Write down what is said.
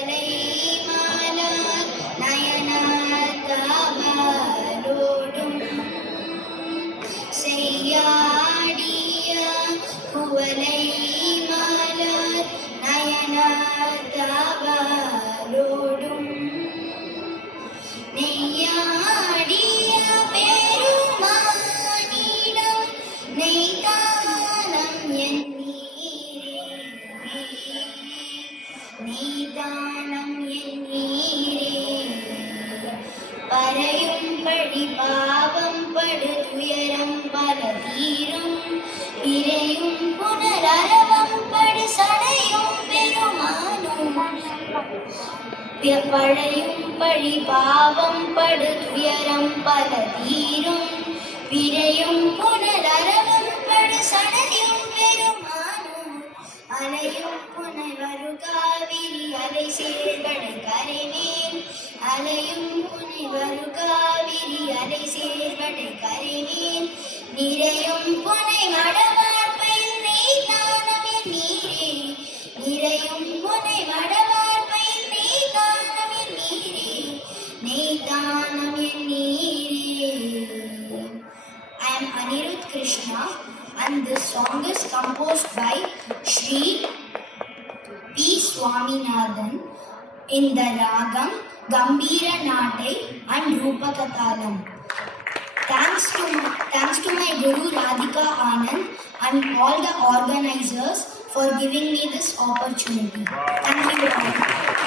குவலை மலர் நயனத்தவளோடும் செய்யாடிய குவலை மலர் நயனத்தவளோடும் நெய்யாடிய பெருமானிடம் நெய்தானம் என் நீரே நெய்தானம் என் நீரே பறையும் பழி பாவம் படு துயரம் பல தீரும் பிறையும் புனரவம் படு சடையும் பெருமானும் பழையும் பழி பாவம் படு துயரம் பல தீரும் பிறையும் புனரவம் படு சடையும் பெருமானும் அலையும் புனைவரு காவிரி அலை சேர்படு கரைவேன் அலையும் புனைவரு காவிரி அலை சேர்படு கரைவேன் நிறையும் புனை மடவார்பையில் நெய்தானம் என் நீரே நிறையும் புனை மடவார்பையில் நெய்தானம் என் நீரே நெய்தானம் என் நீரே. I am Anirudh Krishna and this song is composed by Shri P. Swaminathan in the Ragam, Gambhira Natai and Rupakatalam. Thanks to my Guru Radhika Anand and all the organizers for giving me this opportunity. Thank you all.